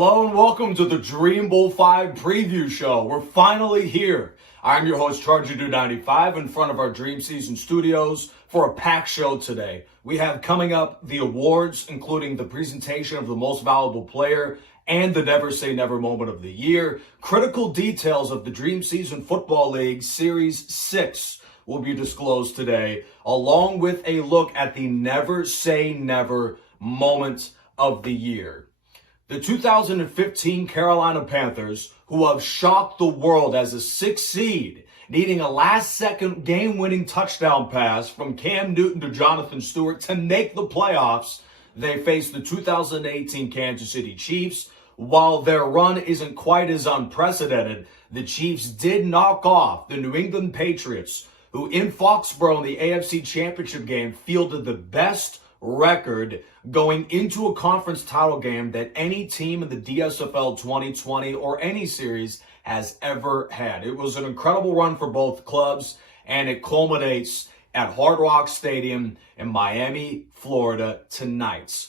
Hello and welcome to the Dream Bowl 5 preview show. We're finally here. I'm your host, Tyreke Hill 95, in front of our Dream Season studios for a packed show today. We have coming up the awards, including the presentation of the most valuable player and the Never Say Never moment of the year. Critical details of the Dream Season Football League Series 6 will be disclosed today, along with a look at the Never Say Never moment of the year. The 2015 Carolina Panthers, who have shocked the world as a 6th seed, needing a last-second game-winning touchdown pass from Cam Newton to Jonathan Stewart to make the playoffs, they face the 2018 Kansas City Chiefs. While their run isn't quite as unprecedented, the Chiefs did knock off the New England Patriots, who in Foxborough in the AFC Championship game fielded the best record going into a conference title game that any team in the DSFL 2020 or any series has ever had. It was an incredible run for both clubs, and it culminates at Hard Rock Stadium in Miami, Florida tonight.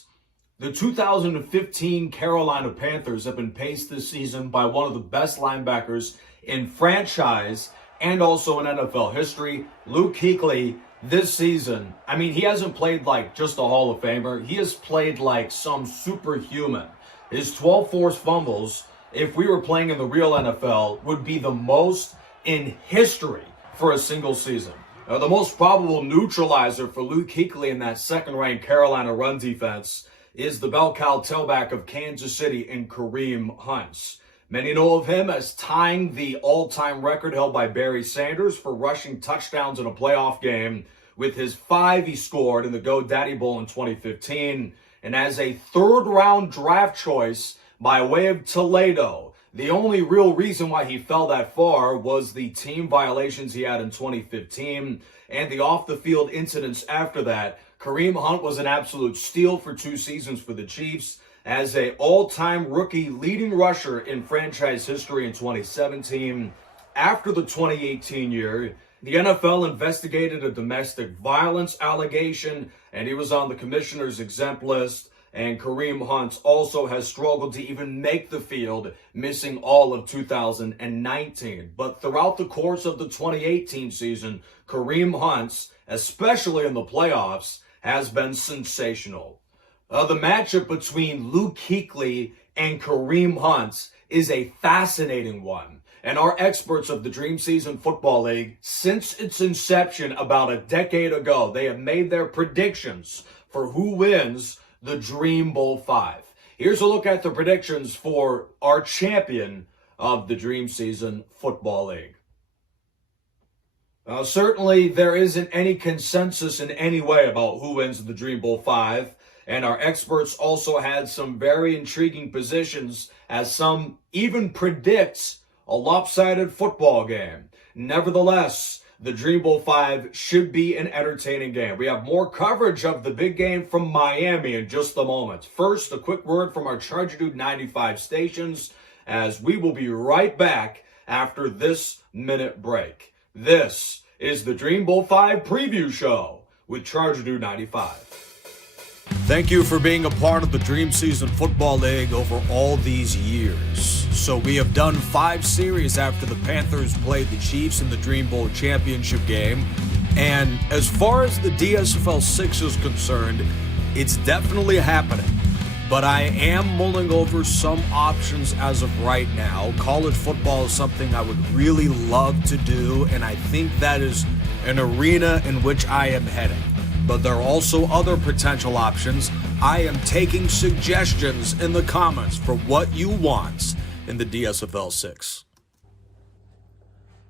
The 2015 Carolina Panthers have been paced this season by one of the best linebackers in franchise and also in NFL history, Luke Kuechly. This season, he hasn't played like just a Hall of Famer. He has played like some superhuman. His 12 forced fumbles, if we were playing in the real NFL, would be the most in history for a single season. The most probable neutralizer for Luke Kuechly in that second-ranked Carolina run defense is the bell cow tailback of Kansas City in Kareem Hunt. Many know of him as tying the all-time record held by Barry Sanders for rushing touchdowns in a playoff game with his 5 he scored in the GoDaddy Bowl in 2015. And as a third-round draft choice by way of Toledo, the only real reason why he fell that far was the team violations he had in 2015 and the off-the-field incidents after that. Kareem Hunt was an absolute steal for 2 seasons for the Chiefs as an all-time rookie leading rusher in franchise history in 2017. After the 2018 year, the NFL investigated a domestic violence allegation, and he was on the commissioner's exempt list. And Kareem Hunt also has struggled to even make the field, missing all of 2019. But throughout the course of the 2018 season, Kareem Hunt, especially in the playoffs, has been sensational. The matchup between Luke Kuechly and Kareem Hunt is a fascinating one. And our experts of the Dream Season Football League, since its inception about a decade ago, they have made their predictions for who wins the Dream Bowl 5. Here's a look at the predictions for our champion of the Dream Season Football League. Certainly, there isn't any consensus in any way about who wins the Dream Bowl 5. And our experts also had some very intriguing positions, as some even predict a lopsided football game. Nevertheless, the Dream Bowl 5 should be an entertaining game. We have more coverage of the big game from Miami in just a moment. First, a quick word from our Tyreke Hill 95 stations, as we will be right back after this minute break. This is the Dream Bowl 5 preview show with Tyreke Hill 95. Thank you for being a part of the Dream Season Football League over all these years. So we have done 5 series after the Panthers played the Chiefs in the Dream Bowl championship game. And as far as the DSFL 6 is concerned, it's definitely happening. But I am mulling over some options as of right now. College football is something I would really love to do, and I think that is an arena in which I am heading. But there are also other potential options. I am taking suggestions in the comments for what you want in the DSFL 6.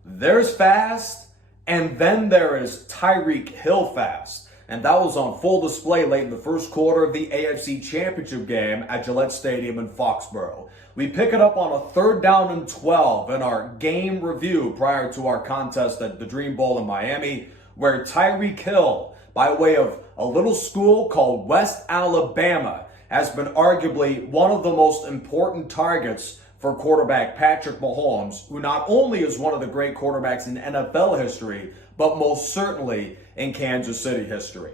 There's fast, and then there is Tyreke Hill fast. And that was on full display late in the first quarter of the AFC Championship game at Gillette Stadium in Foxborough. We pick it up on a 3rd down and 12 in our game review prior to our contest at the Dream Bowl in Miami, where Tyreke Hill, by way of a little school called West Alabama, has been arguably one of the most important targets for quarterback Patrick Mahomes, who not only is one of the great quarterbacks in NFL history, but most certainly in Kansas City history.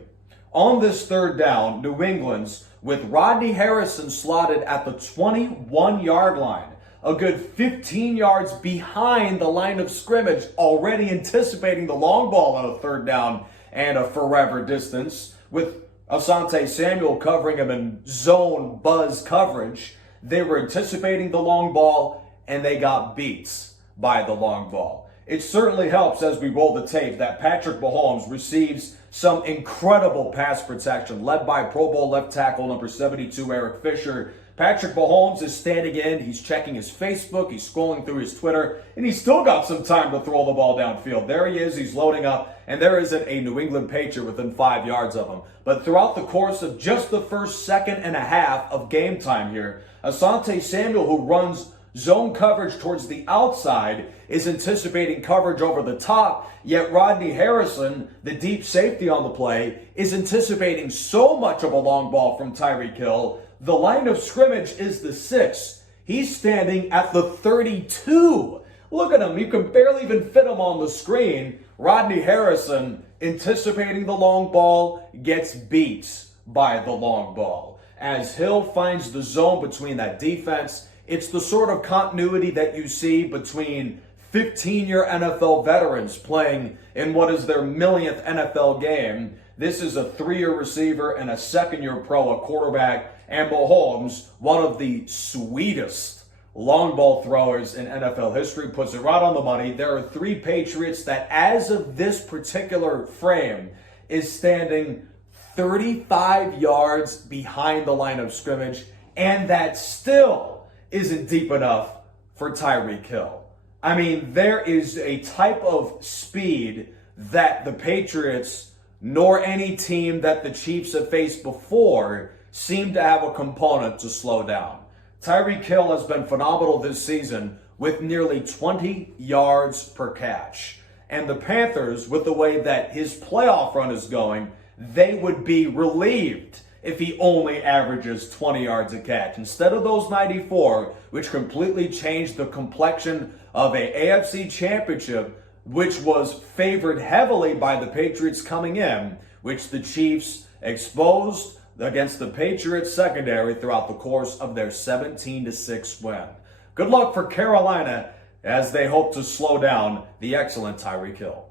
On this third down, New England's with Rodney Harrison slotted at the 21-yard line, a good 15 yards behind the line of scrimmage, already anticipating the long ball on a third down and a forever distance, with Asante Samuel covering him in zone buzz coverage. They were anticipating the long ball, and they got beat by the long ball. It certainly helps as we roll the tape that Patrick Mahomes receives some incredible pass protection led by Pro Bowl left tackle number 72, Eric Fisher. Patrick Mahomes is standing in, he's checking his Facebook, he's scrolling through his Twitter, and he's still got some time to throw the ball downfield. There he is, he's loading up, and there isn't a New England Patriot within 5 yards of him. But throughout the course of just the first second and a half of game time here, Asante Samuel, who runs zone coverage towards the outside, is anticipating coverage over the top, yet Rodney Harrison, the deep safety on the play, is anticipating so much of a long ball from Tyreke Hill. The line of scrimmage is the 6. He's standing at the 32. Look at him. You can barely even fit him on the screen. Rodney Harrison, anticipating the long ball, gets beat by the long ball. As Hill finds the zone between that defense, it's the sort of continuity that you see between 15-year NFL veterans playing in what is their millionth NFL game. This is a 3-year receiver and a 2nd-year pro, a quarterback, and Mahomes, one of the sweetest long ball throwers in NFL history, puts it right on the money. There are 3 Patriots that, as of this particular frame, is standing 35 yards behind the line of scrimmage, and that still isn't deep enough for Tyreke Hill. I mean, there is a type of speed that the Patriots, nor any team that the Chiefs have faced before, seem to have a component to slow down. Tyreke Hill has been phenomenal this season with nearly 20 yards per catch. And the Panthers, with the way that his playoff run is going, they would be relieved if he only averages 20 yards a catch instead of those 94, which completely changed the complexion of a AFC championship, which was favored heavily by the Patriots coming in, which the Chiefs exposed against the Patriots secondary throughout the course of their 17-6 win. Good luck for Carolina as they hope to slow down the excellent Tyreke Hill.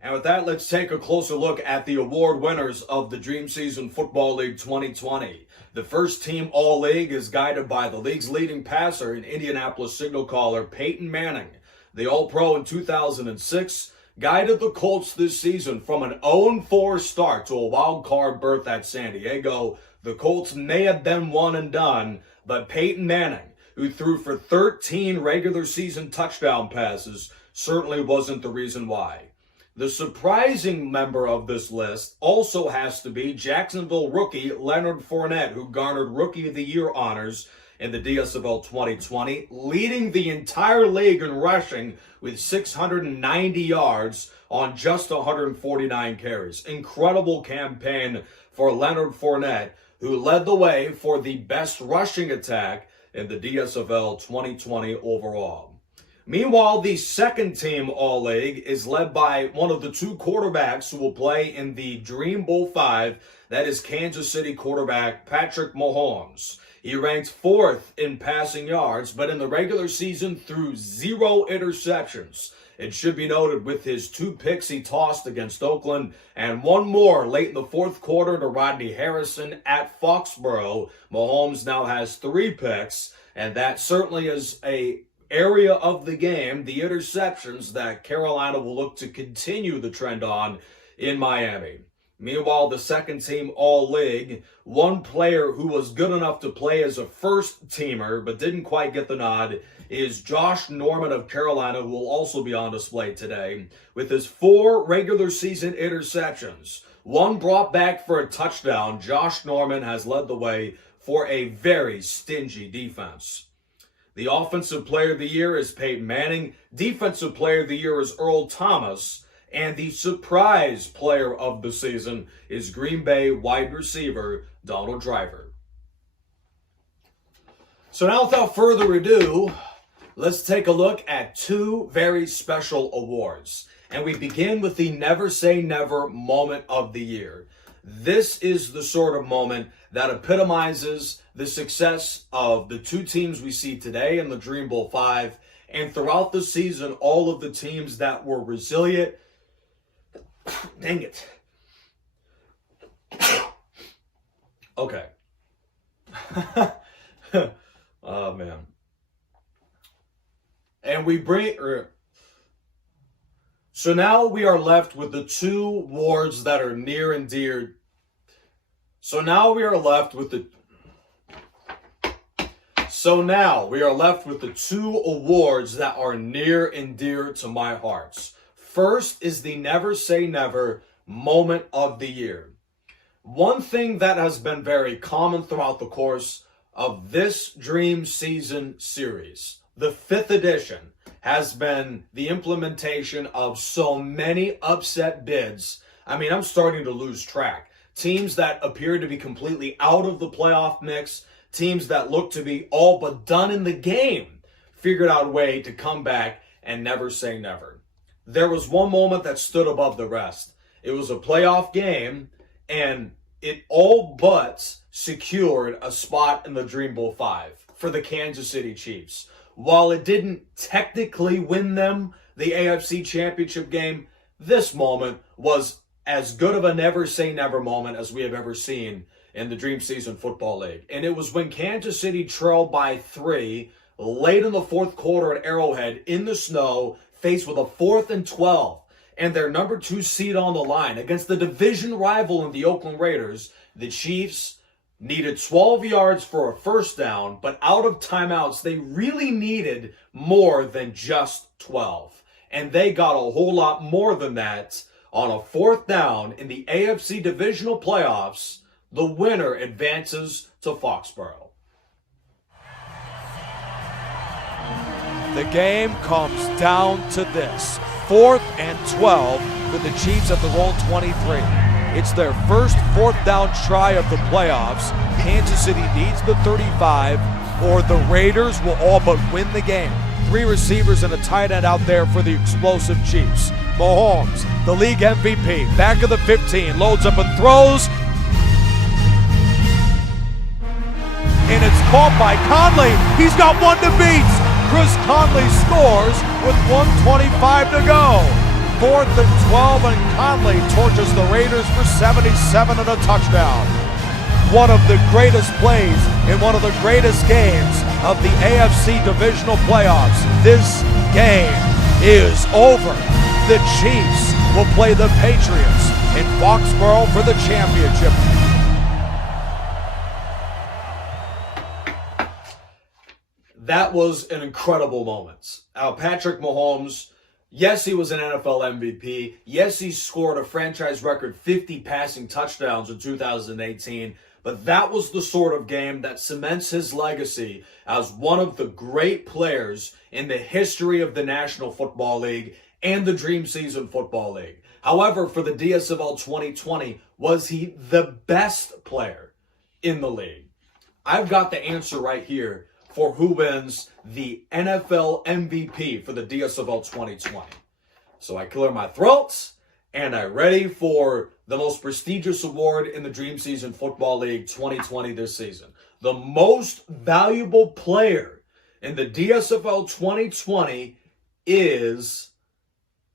And with that, let's take a closer look at the award winners of the Dream Season Football League 2020. The first team All-League is guided by the league's leading passer and Indianapolis Signal caller, Peyton Manning. The All-Pro in 2006 guided the Colts this season from an 0-4 start to a wild card berth at San Diego. The Colts may have been one and done, but Peyton Manning, who threw for 13 regular season touchdown passes, certainly wasn't the reason why. The surprising member of this list also has to be Jacksonville rookie Leonard Fournette, who garnered Rookie of the Year honors in the DSFL 2020, leading the entire league in rushing with 690 yards on just 149 carries. Incredible campaign for Leonard Fournette, who led the way for the best rushing attack in the DSFL 2020 overall. Meanwhile, the second team All-League is led by one of the 2 quarterbacks who will play in the Dream Bowl 5, that is Kansas City quarterback Patrick Mahomes. He ranked 4th in passing yards, but in the regular season threw 0 interceptions. It should be noted with his 2 picks he tossed against Oakland and 1 more late in the 4th quarter to Rodney Harrison at Foxborough, Mahomes now has 3 picks, and that certainly is a area of the game, the interceptions, that Carolina will look to continue the trend on in Miami. Meanwhile, the second team All-League, one player who was good enough to play as a first-teamer but didn't quite get the nod is Josh Norman of Carolina, who will also be on display today. With his 4 regular season interceptions, 1 brought back for a touchdown, Josh Norman has led the way for a very stingy defense. The Offensive Player of the Year is Peyton Manning. Defensive Player of the Year is Earl Thomas. And the Surprise Player of the Season is Green Bay wide receiver Donald Driver. So now, without further ado, let's take a look at 2 very special awards. And we begin with the Never Say Never Moment of the Year. This is the sort of moment that epitomizes the success of the two teams we see today in the Dream Bowl 5, and throughout the season, all of the teams that were resilient. Dang it. Okay. Oh, man. And we bring... So now we are left with the two awards that are near and dear. So now we are left with the two awards that are near and dear to my hearts. First is the Never Say Never Moment of the Year. One thing that has been very common throughout the course of this Dream Season series, the 5th edition, has been the implementation of so many upset bids. I mean, I'm starting to lose track. Teams that appear to be completely out of the playoff mix, teams that look to be all but done in the game, figured out a way to come back and never say never. There was one moment that stood above the rest. It was a playoff game, and it all but secured a spot in the Dream Bowl 5 for the Kansas City Chiefs. While it didn't technically win them the AFC Championship game, this moment was as good of a never say never moment as we have ever seen in the Dream Season Football League. And it was when Kansas City trailed by 3 late in the fourth quarter at Arrowhead in the snow, faced with a 4th and 12 and their number 2 seed on the line against the division rival in the Oakland Raiders. The Chiefs needed 12 yards for a first down, but out of timeouts, they really needed more than just 12. And they got a whole lot more than that on a 4th down in the AFC Divisional Playoffs. The winner advances to Foxborough. The game comes down to this. 4th and 12 for the Chiefs at their own 23. It's their first 4th down try of the playoffs. Kansas City needs the 35, or the Raiders will all but win the game. 3 receivers and a tight end out there for the explosive Chiefs. Mahomes, the league MVP, back of the 15, loads up and throws. And it's caught by Conley. He's got one to beat. Chris Conley scores with 1:25 to go. 4th and 12, and Conley torches the Raiders for 77 and a touchdown. One of the greatest plays in one of the greatest games of the AFC Divisional Playoffs. This game is over. The Chiefs will play the Patriots in Foxborough for the championship. That was an incredible moment. Patrick Mahomes, yes, he was an NFL MVP. Yes, he scored a franchise record 50 passing touchdowns in 2018. But that was the sort of game that cements his legacy as one of the great players in the history of the National Football League and the Dream Season Football League. However, for the DSFL 2020, was he the best player in the league? I've got the answer right here for who wins the NFL MVP for the DSFL 2020. So I clear my throat, and I'm ready for the most prestigious award in the Dream Season Football League 2020 this season. The most valuable player in the DSFL 2020 is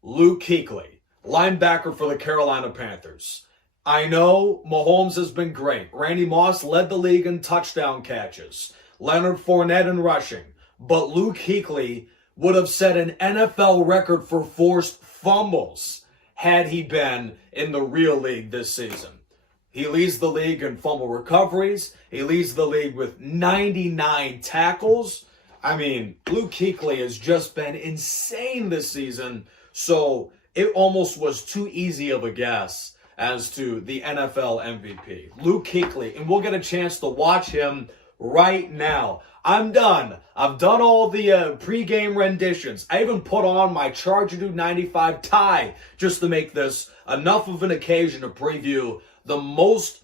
Luke Kuechly, linebacker for the Carolina Panthers. I know Mahomes has been great. Randy Moss led the league in touchdown catches. Leonard Fournette in rushing. But Luke Kuechly would have set an NFL record for forced fumbles had he been in the real league this season. He leads the league in fumble recoveries. He leads the league with 99 tackles. I mean, Luke Kuechly has just been insane this season. So it almost was too easy of a guess as to the NFL MVP. Luke Kuechly. And we'll get a chance to watch him right now. I'm done. I've done all the pregame renditions. I even put on my Charger Dude 95 tie just to make this enough of an occasion to preview the most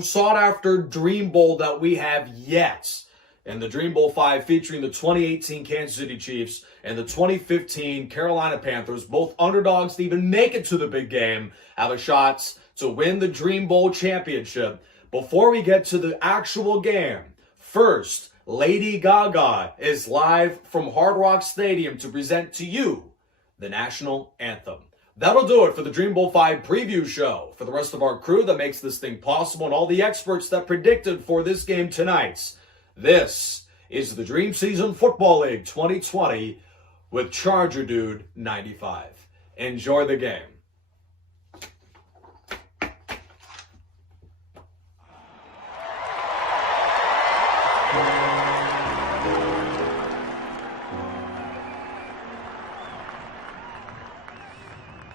sought after Dream Bowl that we have yet. in the Dream Bowl 5 featuring the 2018 Kansas City Chiefs and the 2015 Carolina Panthers, both underdogs to even make it to the big game, have a shot to win the Dream Bowl championship. Before we get to the actual game, first, Lady Gaga is live from Hard Rock Stadium to present to you the national anthem. That'll do it for the Dream Bowl 5 preview show. For the rest of our crew that makes this thing possible and all the experts that predicted for this game tonight, this is the Dream Season Football League 2020 with Charger Dude 95. Enjoy the game.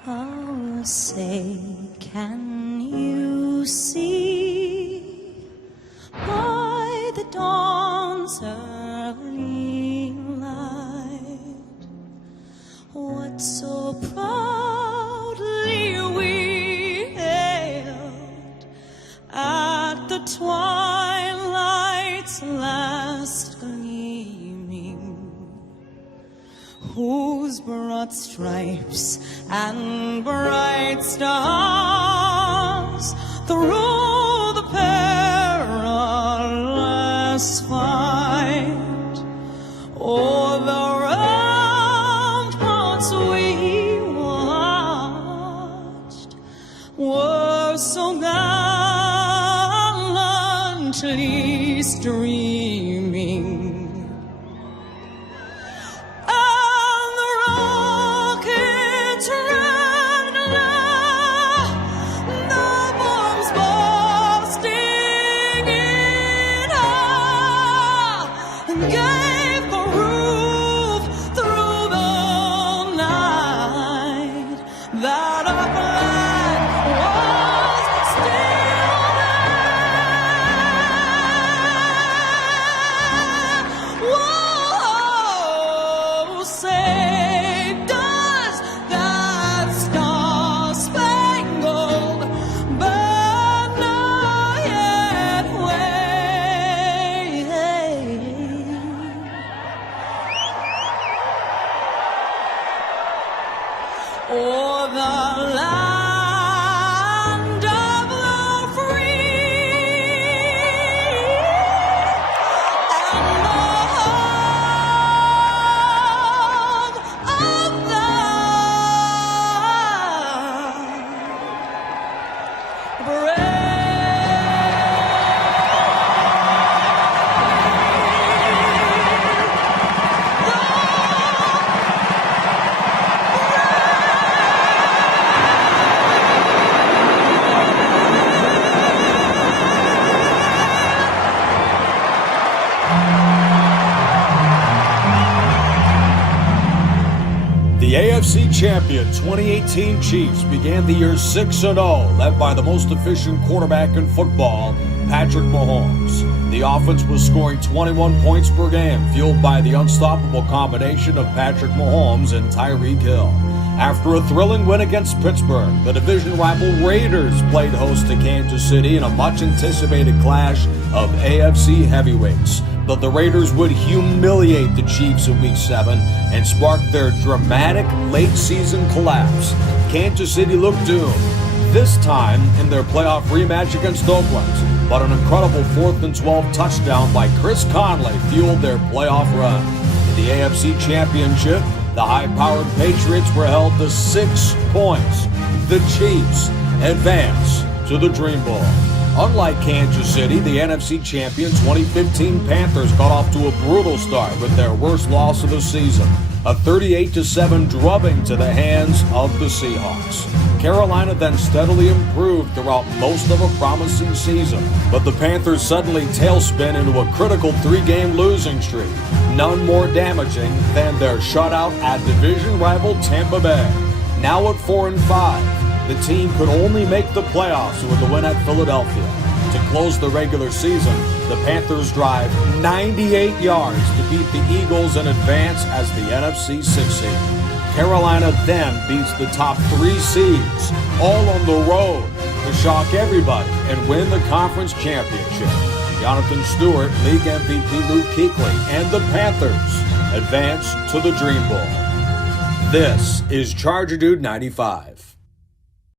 Oh, say, can you see by the dawn's early light what so proudly we hailed at the twilight's last gleaming, whose broad stripes and bright stars through the perilous fight o'er the ramparts we watched were so gallantly streaming. O'er the land of the free and the home of the brave. The AFC champion 2018 Chiefs began the year 6-0, led by the most efficient quarterback in football, Patrick Mahomes. The offense was scoring 21 points per game, fueled by the unstoppable combination of Patrick Mahomes and Tyreke Hill. After a thrilling win against Pittsburgh, the division rival Raiders played host to Kansas City in a much-anticipated clash of AFC heavyweights. But the Raiders would humiliate the Chiefs in Week 7 and spark their dramatic late-season collapse. Kansas City looked doomed, this time in their playoff rematch against Oakland. But an incredible 4th and 12 touchdown by Chris Conley fueled their playoff run. In the AFC Championship, the high-powered Patriots were held to 6 points. The Chiefs advance to the Dream Bowl. Unlike Kansas City, the NFC champion 2015 Panthers got off to a brutal start with their worst loss of the season, a 38-7 drubbing to the hands of the Seahawks. Carolina then steadily improved throughout most of a promising season, but the Panthers suddenly tailspin into a critical 3-game losing streak, none more damaging than their shutout at division rival Tampa Bay. Now at 4-5. The team could only make the playoffs with a win at Philadelphia. To close the regular season, the Panthers drive 98 yards to beat the Eagles and advance as the NFC 6 seed. Carolina then beats the top 3 seeds, all on the road, to shock everybody and win the conference championship. Jonathan Stewart, League MVP Luke Kuechly, and the Panthers advance to the Dream Bowl. This is Charger Dude 95.